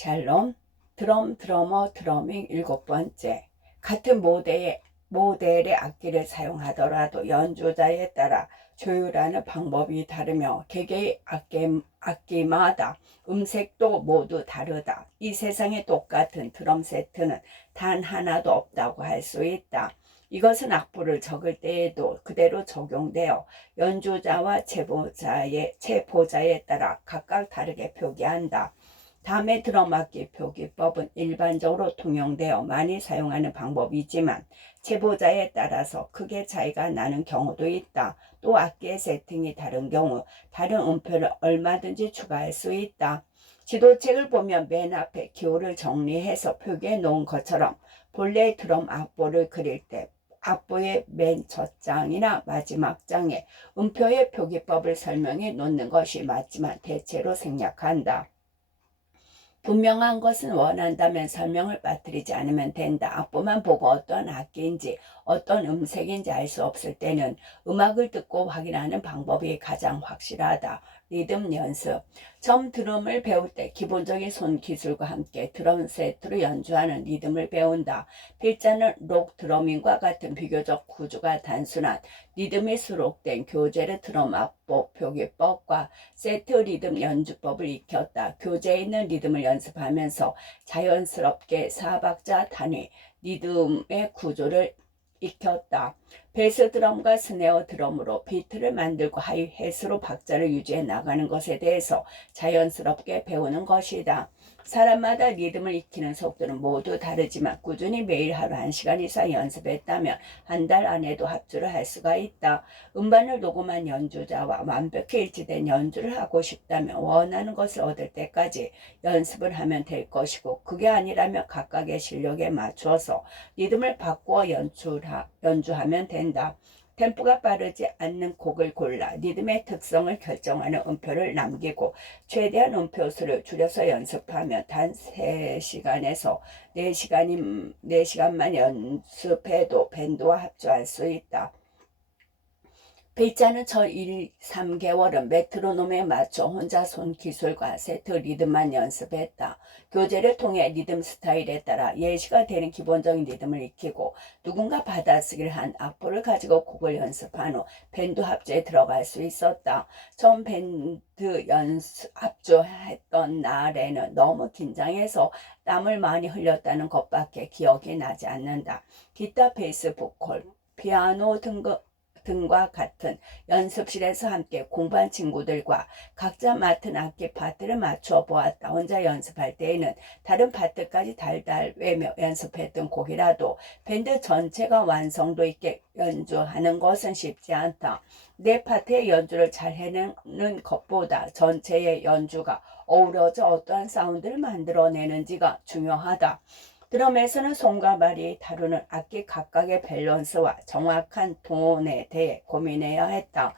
샬롬, 드러머, 드러밍 7번째. 같은 모델의 악기를 사용하더라도 연주자에 따라 조율하는 방법이 다르며 개개의 악기마다 음색도 모두 다르다. 이 세상에 똑같은 드럼 세트는 단 하나도 없다고 할 수 있다. 이것은 악보를 적을 때에도 그대로 적용되어 연주자와 제보자에 따라 각각 다르게 표기한다. 다음에 드럼악기 표기법은 일반적으로 통용되어 많이 사용하는 방법이지만 제보자에 따라서 크게 차이가 나는 경우도 있다. 또 악기의 세팅이 다른 경우 다른 음표를 얼마든지 추가할 수 있다. 지도책을 보면 맨 앞에 기호를 정리해서 표기해 놓은 것처럼 본래 드럼 악보를 그릴 때 악보의 맨 첫 장이나 마지막 장에 음표의 표기법을 설명해 놓는 것이 맞지만 대체로 생략한다. 분명한 것은 원한다면 설명을 빠뜨리지 않으면 된다. 악보만 보고 어떤 악기인지 어떤 음색인지 알 수 없을 때는 음악을 듣고 확인하는 방법이 가장 확실하다. 리듬 연습. 처음 드럼을 배울 때 기본적인 손 기술과 함께 드럼 세트로 연주하는 리듬을 배운다. 필자는 록 드러밍과 같은 비교적 구조가 단순한 리듬이 수록된 교재를 드럼 악보 표기법과 세트 리듬 연주법을 익혔다. 교재에 있는 리듬을 연습하면서 자연스럽게 4박자 단위 리듬의 구조를 익혔다. 베이스 드럼과 스네어 드럼으로 비트를 만들고 하이햇으로 박자를 유지해 나가는 것에 대해서 자연스럽게 배우는 것이다. 사람마다 리듬을 익히는 속도는 모두 다르지만 꾸준히 매일 하루 1시간 이상 연습했다면 한 달 안에도 합주를 할 수가 있다. 음반을 녹음한 연주자와 완벽히 일치된 연주를 하고 싶다면 원하는 것을 얻을 때까지 연습을 하면 될 것이고, 그게 아니라면 각각의 실력에 맞춰서 리듬을 바꾸어 연주하면 된다. 템포가 빠르지 않는 곡을 골라 리듬의 특성을 결정하는 음표를 남기고 최대한 음표 수를 줄여서 연습하면 단 3시간에서 4시간만 연습해도 밴드와 합주할 수 있다. 필자는 첫 1, 3개월은 메트로놈에 맞춰 혼자 손 기술과 세트 리듬만 연습했다. 교재를 통해 리듬 스타일에 따라 예시가 되는 기본적인 리듬을 익히고 누군가 받아쓰기를 한 악보를 가지고 곡을 연습한 후 밴드 합주에 들어갈 수 있었다. 처음 밴드 합주했던 날에는 너무 긴장해서 땀을 많이 흘렸다는 것밖에 기억이 나지 않는다. 기타, 베이스, 보컬, 피아노 등과 같은 연습실에서 함께 공부한 친구들과 각자 맡은 악기 파트를 맞춰 보았다. 혼자 연습할 때에는 다른 파트까지 달달 외며 연습했던 곡이라도 밴드 전체가 완성도 있게 연주하는 것은 쉽지 않다. 내 파트의 연주를 잘 해내는 것보다 전체의 연주가 어우러져 어떠한 사운드를 만들어내는지가 중요하다. 드럼에서는 손과 발이 다루는 악기 각각의 밸런스와 정확한 톤에 대해 고민해야 했다.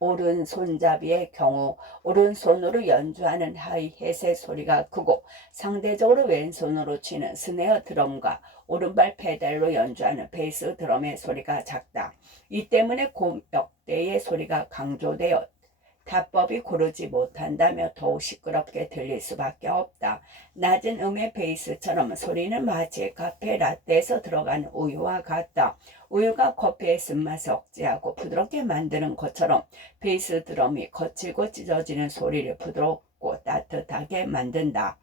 오른손잡이의 경우 오른손으로 연주하는 하이햇의 소리가 크고 상대적으로 왼손으로 치는 스네어 드럼과 오른발 페달로 연주하는 베이스 드럼의 소리가 작다. 이 때문에 고역대의 소리가 강조되어 타법이 고르지 못한다며 더욱 시끄럽게 들릴 수밖에 없다. 낮은 음의 베이스처럼 소리는 마치 카페 라떼에서 들어간 우유와 같다. 우유가 커피의 쓴맛을 억제하고 부드럽게 만드는 것처럼 베이스 드럼이 거칠고 찢어지는 소리를 부드럽고 따뜻하게 만든다.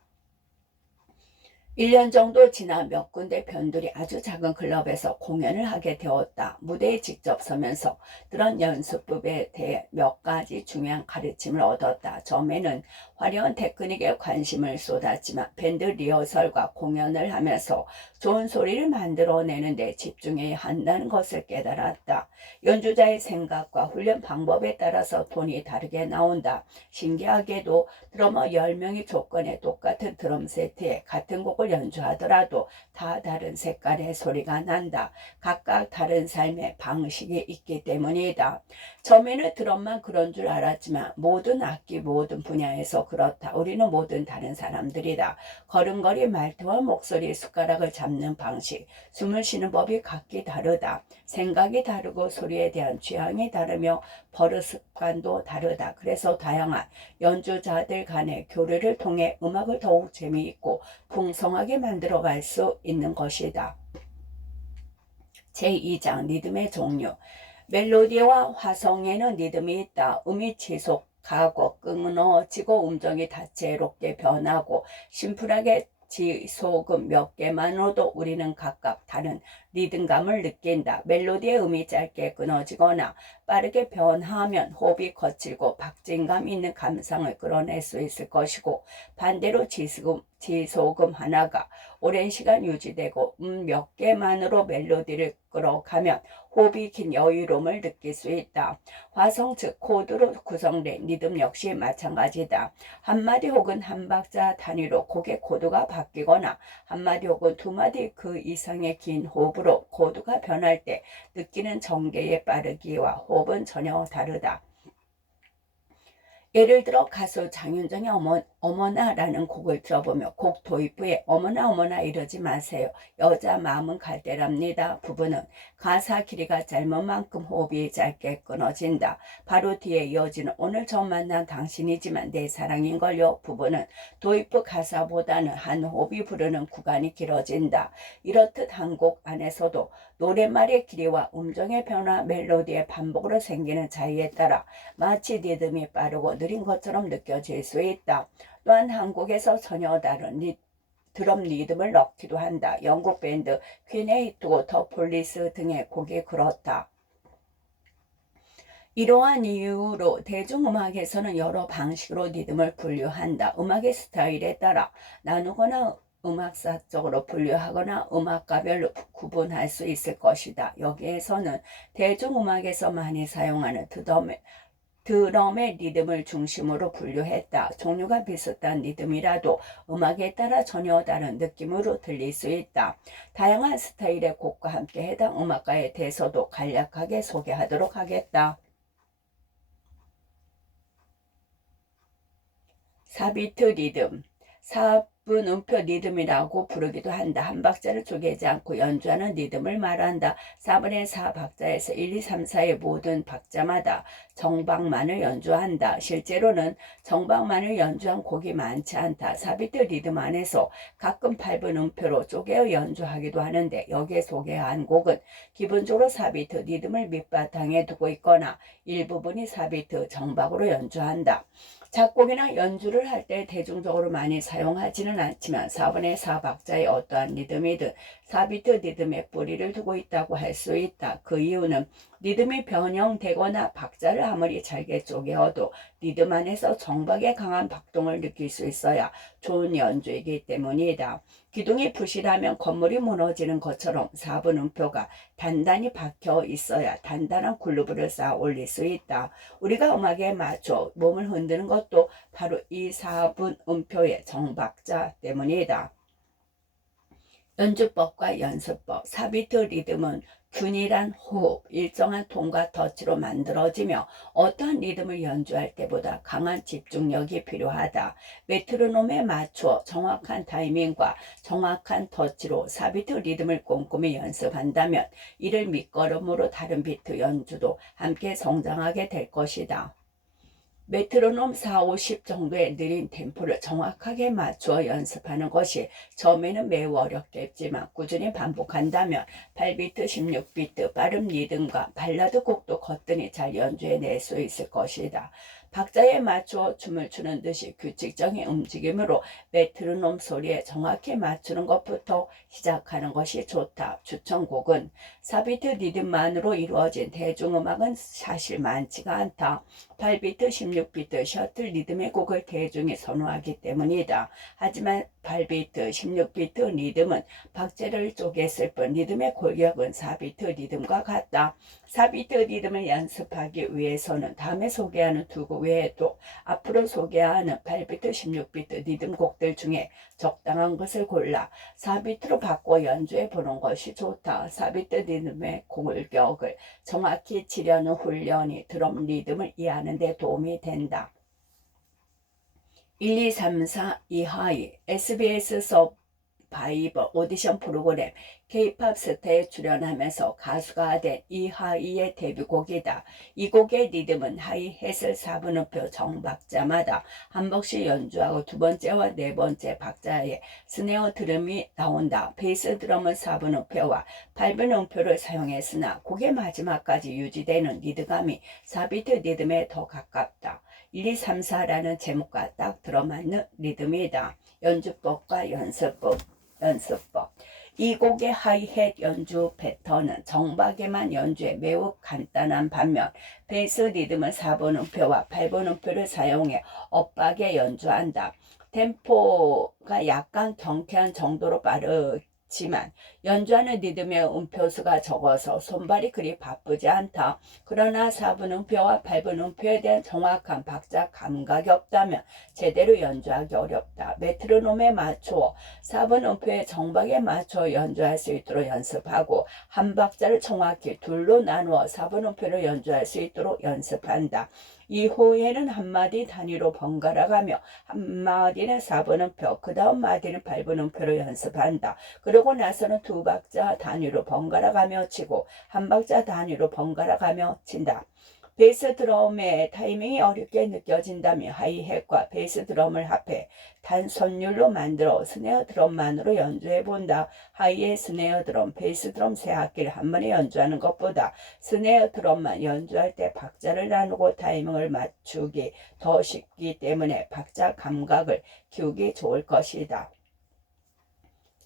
1년 정도 지나 몇 군데 변두리 아주 작은 클럽에서 공연을 하게 되었다. 무대에 직접 서면서 드럼 연습법에 대해 몇 가지 중요한 가르침을 얻었다. 처음에는 화려한 테크닉에 관심을 쏟았지만 밴드 리허설과 공연을 하면서 좋은 소리를 만들어내는 데 집중해야 한다는 것을 깨달았다. 연주자의 생각과 훈련 방법에 따라서 톤이 다르게 나온다. 신기하게도 드러머 10명의 조건에 똑같은 드럼 세트에 같은 곡을 연주하더라도 다 다른 색깔의 소리가 난다. 각각 다른 삶의 방식이 있기 때문이다. 처음에는 드럼만 그런 줄 알았지만 모든 악기 모든 분야에서 그래서 그렇다. 우리는 모든 다른 사람들이다. 걸음걸이, 말투와 목소리, 숟가락을 잡는 방식, 숨을 쉬는 법이 각기 다르다. 생각이 다르고 소리에 대한 취향이 다르며 버릇 습관도 다르다. 그래서 다양한 연주자들 간의 교류를 통해 음악을 더욱 재미있고 풍성하게 만들어갈 수 있는 것이다. 제2장 리듬의 종류. 멜로디와 화성에는 리듬이 있다. 음이 지속하고 끊어지고 음정이 다채롭게 변하고 심플하게 지속음 몇 개만으로도 우리는 각각 다른 리듬감을 느낀다. 멜로디의 음이 짧게 끊어지거나 빠르게 변하면 호흡이 거칠고 박진감 있는 감상을 끌어낼 수 있을 것이고, 반대로 지속음 하나가 오랜 시간 유지되고 몇 개만으로 멜로디를 끌어가면 호흡이 긴 여유로움을 느낄 수 있다. 화성 즉 코드로 구성된 리듬 역시 마찬가지다. 한마디 혹은 한 박자 단위로 곡의 코드가 바뀌거나 한마디 혹은 두 마디 그 이상의 긴 호흡으로 코드가 변할 때 느끼는 전개의 빠르기와 호흡은 전혀 다르다. 예를 들어 가수 장윤정의 어머나라는 곡을 들어보며 곡 도입 후에 어머나 어머나 이러지 마세요. 여자 마음은 갈대랍니다. 부분은 가사 길이가 짧은 만큼 호흡이 짧게 끊어진다. 바로 뒤에 이어지는 오늘 처음 만난 당신이지만 내 사랑인걸요. 부분은 도입 후 가사보다는 한 호흡이 부르는 구간이 길어진다. 이렇듯 한 곡 안에서도 노랫말의 길이와 음정의 변화, 멜로디의 반복으로 생기는 차이에 따라 마치 리듬이 빠르고 느린 것처럼 느껴질 수 있다. 또한 한국에서 전혀 다른 드럼 리듬을 넣기도 한다. 영국 밴드 퀸의 히트곡 더 폴리스 등의 곡이 그렇다. 이러한 이유로 대중음악에서는 여러 방식으로 리듬을 분류한다. 음악의 스타일에 따라 나누거나 음악사적으로 분류하거나 음악가별로 구분할 수 있을 것이다. 여기에서는 대중음악에서 많이 사용하는 드럼의 리듬을 중심으로 분류했다. 종류가 비슷한 리듬이라도 음악에 따라 전혀 다른 느낌으로 들릴 수 있다. 다양한 스타일의 곡과 함께 해당 음악가에 대해서도 간략하게 소개하도록 하겠다. 4비트 리듬, 4분 음표 리듬이라고 부르기도 한다. 한 박자를 쪼개지 않고 연주하는 리듬을 말한다. 4분의 4 박자에서 1, 2, 3, 4의 모든 박자마다 정박만을 연주한다. 실제로는 정박만을 연주한 곡이 많지 않다. 4비트 리듬 안에서 가끔 8분 음표로 쪼개어 연주하기도 하는데, 여기에 소개한 곡은 기본적으로 4비트 리듬을 밑바탕에 두고 있거나 일부분이 4비트 정박으로 연주한다. 작곡이나 연주를 할 때 대중적으로 많이 사용하지는 않지만 4분의 4 박자의 어떠한 리듬이든 4비트 리듬에 뿌리를 두고 있다고 할 수 있다. 그 이유는 리듬이 변형되거나 박자를 아무리 잘게 쪼개어도 리듬 안에서 정박의 강한 박동을 느낄 수 있어야 좋은 연주이기 때문이다. 기둥이 부실하면 건물이 무너지는 것처럼 4분 음표가 단단히 박혀 있어야 단단한 글루브를 쌓아 올릴 수 있다. 우리가 음악에 맞춰 몸을 흔드는 것도 바로 이 4분 음표의 정박자 때문이다. 연주법과 연습법. 4비트 리듬은 균일한 호흡, 일정한 톤과 터치로 만들어지며 어떠한 리듬을 연주할 때보다 강한 집중력이 필요하다. 메트로놈에 맞춰 정확한 타이밍과 정확한 터치로 4비트 리듬을 꼼꼼히 연습한다면 이를 밑거름으로 다른 비트 연주도 함께 성장하게 될 것이다. 메트로놈 4, 50 정도의 느린 템포를 정확하게 맞추어 연습하는 것이 처음에는 매우 어렵겠지만 꾸준히 반복한다면 8비트, 16비트 빠른 리듬과 발라드 곡도 거뜬히 잘 연주해낼 수 있을 것이다. 박자에 맞추어 춤을 추는 듯이 규칙적인 움직임으로 메트로놈 소리에 정확히 맞추는 것부터 시작하는 것이 좋다. 추천곡은 4비트 리듬만으로 이루어진 대중음악은 사실 많지가 않다. 8비트, 16비트 셔틀 리듬의 곡을 대중이 선호하기 때문이다. 하지만 8비트, 16비트 리듬은 박자를 쪼갰을 뿐 리듬의 골격은 4비트 리듬과 같다. 4비트 리듬을 연습하기 위해서는 다음에 소개하는 두 곡 외에도 앞으로 소개하는 8비트, 16비트 리듬 곡들 중에 적당한 것을 골라 4비트로 바꿔 연주해 보는 것이 좋다. 4비트 리듬의 골격을 정확히 치려는 훈련이 드럼 리듬을 이해하는 데 도움이 된다. 1, 2, 3, 4 이하이 SBS 서바이벌 오디션 프로그램 K-팝 스타에 출연하면서 가수가 된 이하이의 데뷔곡이다. 이 곡의 리듬은 하이햇을 4분음표 정박자마다 한 번씩 연주하고 두 번째와 네 번째 박자에 스네어 드럼이 나온다. 베이스 드럼은 4분음표와 8분음표를 사용했으나 곡의 마지막까지 유지되는 리드감이 4비트 리듬에 더 가깝다. 1, 2, 3, 4라는 제목과 딱 들어맞는 리듬이다. 연주법과 연습법. 이 곡의 하이햇 연주 패턴은 정박에만 연주해 매우 간단한 반면 베이스 리듬은 4분음표와 8분음표를 사용해 엇박에 연주한다. 템포가 약간 경쾌한 정도로 빠르지만 연주하는 리듬의 음표수가 적어서 손발이 그리 바쁘지 않다. 그러나 4분음표와 8분음표에 대한 정확한 박자 감각이 없다면 제대로 연주하기 어렵다. 메트로놈에 맞추어 4분음표의 정박에 맞춰 연주할 수 있도록 연습하고 한 박자를 정확히 둘로 나누어 4분음표를 연주할 수 있도록 연습한다. 이후에는 한 마디 단위로 번갈아 가며 한 마디는 4분음표, 그 다음 마디는 8분음표를 연습한다. 그러고 나서는 두 박자 단위로 번갈아 가며 치고 한 박자 단위로 번갈아 가며 친다. 베이스 드럼의 타이밍이 어렵게 느껴진다면 하이햇과 베이스 드럼을 합해 단선율로 만들어 스네어 드럼만으로 연주해본다. 하이의 스네어 드럼, 베이스 드럼 세 악기를 한 번에 연주하는 것보다 스네어 드럼만 연주할 때 박자를 나누고 타이밍을 맞추기 더 쉽기 때문에 박자 감각을 키우기 좋을 것이다.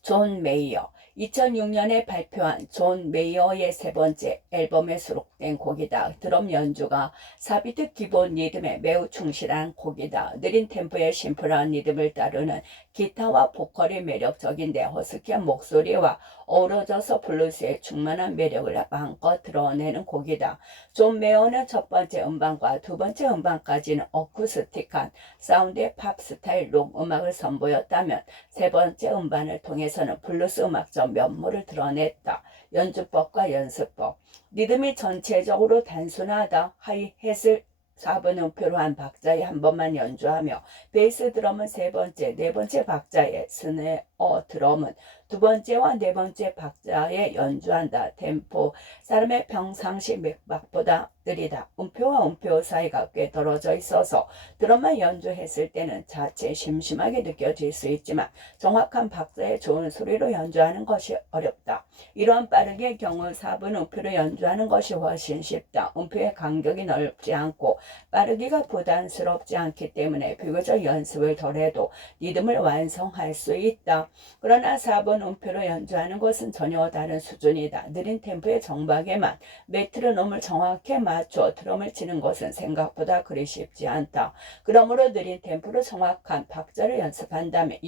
존 메이어 2006년에 발표한 존 메이어의 세 번째 앨범에 수록된 곡이다. 드럼 연주가 4비트 기본 리듬에 매우 충실한 곡이다. 느린 템포의 심플한 리듬을 따르는 기타와 보컬이 매력적인데 허스키한 목소리와 어우러져서 블루스의 충만한 매력을 마음껏 드러내는 곡이다. 존 메이어는 첫 번째 음반과 두 번째 음반까지는 어쿠스틱한 사운드의 팝 스타일 록 음악을 선보였다면 세 번째 음반을 통해서는 블루스 음악적 면모를 드러냈다. 연주법과 연습법. 리듬이 전체적으로 단순하다. 하이햇을 4분음표로 한 박자에 한 번만 연주하며 베이스 드럼은 세 번째, 네 번째 박자에 스네어 드럼은 두 번째와 네 번째 박자에 연주한다. 템포. 사람의 평상시 맥박보다 느리다. 음표와 음표 사이가 꽤 떨어져 있어서 드럼만 연주했을 때는 자체 심심하게 느껴질 수 있지만 정확한 박자에 좋은 소리로 연주하는 것이 어렵다. 이러한 빠르기의 경우 4분 음표로 연주하는 것이 훨씬 쉽다. 음표의 간격이 넓지 않고 빠르기가 부담스럽지 않기 때문에 비교적 연습을 덜해도 리듬을 완성할 수 있다. 그러나 4분 음표로 연주하는 것은 전혀 다른 수준이다. 느린 템포의 정박에만 메트로놈을 정확히 맞춰 드럼을 치는 것은 생각보다 그리 쉽지 않다. 그러므로 느린 템포로 정확한 박자를 연습한다면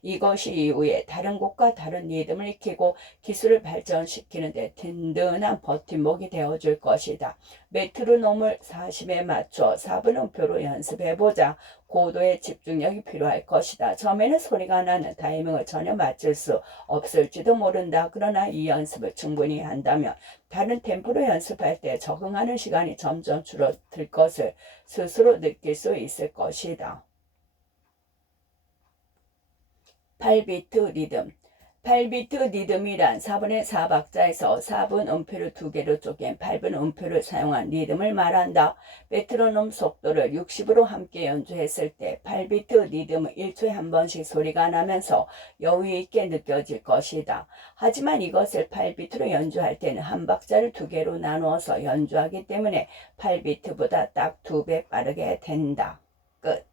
이것이 이후에 다른 곡과 다른 리듬을 익히고 기술을 발전시키는 데 든든한 버팀목이 되어줄 것이다. 메트로놈을 40에 맞춰 4분음표로 연습해보자. 고도의 집중력이 필요할 것이다. 처음에는 소리가 나는 타이밍을 전혀 맞출 수 없을지도 모른다. 그러나 이 연습을 충분히 한다면 다른 템포로 연습할 때 적응하는 시간이 점점 줄어들 것을 스스로 느낄 수 있을 것이다. 8비트 리듬. 8비트 리듬이란 4분의 4박자에서 4분 음표를 두 개로 쪼갠 8분 음표를 사용한 리듬을 말한다. 메트로놈 속도를 60으로 함께 연주했을 때 8비트 리듬은 1초에 한 번씩 소리가 나면서 여유있게 느껴질 것이다. 하지만 이것을 8비트로 연주할 때는 한 박자를 두 개로 나누어서 연주하기 때문에 8비트보다 딱 2배 빠르게 된다. 끝.